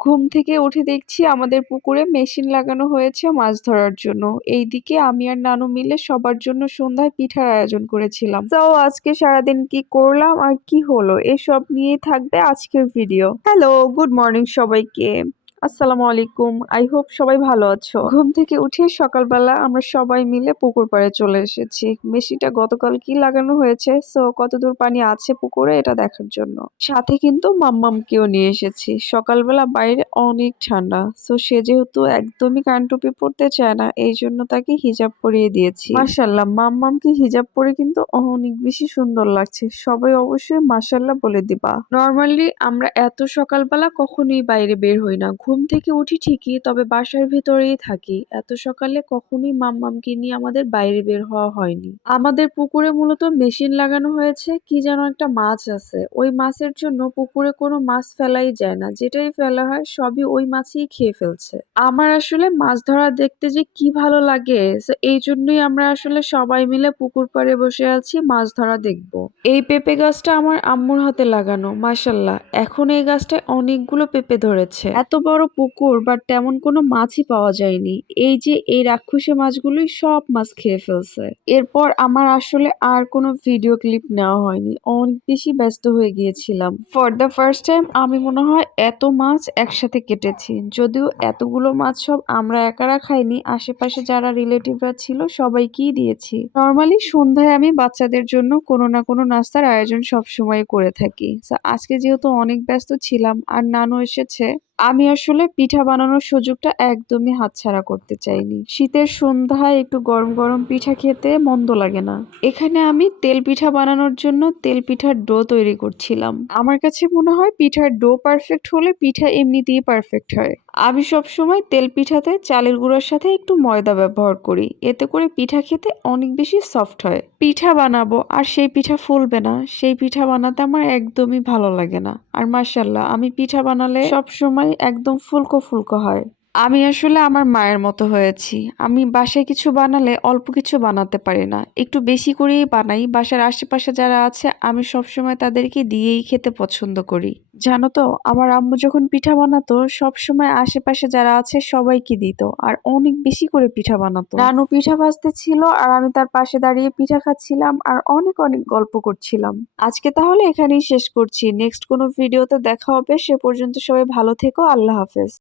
ঘুম থেকে উঠে দেখছি আমাদের পুকুরে মেশিন লাগানো হয়েছে মাছ ধরার জন্য। এইদিকে আমি আর নানু মিলে সবার জন্য সন্ধ্যায় পিঠার আয়োজন করেছিলাম। তো আজকে সারাদিন কি করলাম আর কি হলো এসব নিয়েই থাকবে আজকের ভিডিও। হ্যালো, গুড মর্নিং সবাইকে। আসসালামু আলাইকুম। আই হোপ সবাই ভালো আছো। ঘুম থেকে উঠে সকালবেলা আমরা সবাই মিলে পুকুর পাড়ে চলে এসেছি। মেশিনটা গতকাল কি লাগানো হয়েছে, সো কতদূর পানি আছে পুকুরে এটা দেখার জন্য। সাথে কিন্তু মাম্মামকেও নিয়ে এসেছি। সকালবেলা বাইরে অনেক ঠান্ডা, সো সে যেহেতু একদমই কান টুপি পরতে চায় না, এই জন্য তাকে হিজাব পরিয়ে দিয়েছি। মাশাল্লাহ, মাম্মামকে হিজাব পরে কিন্তু অনেক বেশি সুন্দর লাগছে। সবাই অবশ্যই মাশাল্লাহ বলে দিবা। নর্মালি আমরা এত সকালবেলা কখনোই বাইরে বের হই না। ঘুম থেকে উঠি ঠিকই, তবে বাসার ভিতরেই থাকি। এত সকালে কখনোই মাম্মামকে নিয়ে আমাদের বাইরে বের হওয়া হয়নি। আমাদের পুকুরে মূলত মেশিন লাগানো হয়েছে, কি যেন একটা মাছ আছে। ওই মাছের জন্য পুকুরে কোনো মাছ ফেলাই যায় না, যেটাই ফেলা হয় সবই ওই মাছই খেয়ে ফেলছে। আমার আসলে মাছ ধরা দেখতে যে কি ভালো লাগে, তো এই জন্যই আমরা আসলে সবাই মিলে পুকুর পাড়ে বসে আছি, মাছ ধরা দেখবো। এই পেঁপে গাছটা আমার আম্মুর হাতে লাগানো, মাশাল্লাহ এখন এই গাছটায় অনেকগুলো পেঁপে ধরেছে। এত বড় পুকুর বাট তেমন কোনো মাছই পাওয়া যায়নি। এই যে এই রাক্ষসী মাছগুলোই সব মাছ খেয়ে ফেলছে। এরপর আমার আসলে আর কোনো ভিডিও ক্লিপ নেওয়া হয়নি, অনেক বেশি ব্যস্ত হয়ে গিয়েছিলাম। ফর দ্য ফার্স্ট টাইম আমি মনে হয় এত মাছ একসাথে কেটেছি। যদিও এতগুলো মাছ সব আমরা একারা খাইনি, আশেপাশে যারা রিলেটিভরা ছিল সবাইকেই দিয়েছি। নর্মালি সন্ধ্যায় আমি বাচ্চাদের জন্য কোনো না কোনো নাস্তার আয়োজন সবসময় করে থাকি। আজকে যেহেতু অনেক ব্যস্ত ছিলাম আর নানু এসেছে, আমি আসলে পিঠা বানানোর সুযোগটা একদমই হাতছাড়া করতে চাইনি। শীতের সন্ধ্যায় একটু গরম গরম পিঠা খেতে মন্দ লাগে না। এখানে আমি তেল পিঠা বানানোর জন্য তেল পিঠার ডো তৈরি করছিলাম। আমার কাছে মনে হয় পিঠার ডো পারফেক্ট হলে পিঠা এমনিতেই পারফেক্ট হয়। আমি সবসময় তেল পিঠাতে চালের গুঁড়ার সাথে একটু ময়দা ব্যবহার করি, এতে করে পিঠা খেতে অনেক বেশি সফট হয়। পিঠা বানাবো আর সেই পিঠা ফুলবে না, সেই পিঠা বানাতে আমার একদমই ভালো লাগে না। আর মাশাল্লাহ, আমি পিঠা বানালে সবসময় একদম ফুলকো ফুলকো হয়। আমি আসলে আমার মায়ের মতো হয়েছি। আমি বাসায় কিছু বানালে অল্প কিছু বানাতে পারি না, একটু বেশি করেই বানাই। বাসার আশেপাশে যারা আছে আমি সবসময় তাদেরকে দিয়েই খেতে পছন্দ করি। জানো তো, আমার আম্মু যখন পিঠা বানাতো সবসময় আশেপাশে যারা আছে সবাইকে দিত, আর অনেক বেশি করে পিঠা বানাতো। নানু পিঠা ভাজতে ছিল আর আমি তার পাশে দাঁড়িয়ে পিঠা খাচ্ছিলাম আর অনেক অনেক গল্প করছিলাম। আজকে তাহলে এখানেই শেষ করছি, নেক্সট কোনো ভিডিওতে দেখা হবে। সে পর্যন্ত সবাই ভালো থেকো, আল্লাহ হাফেজ।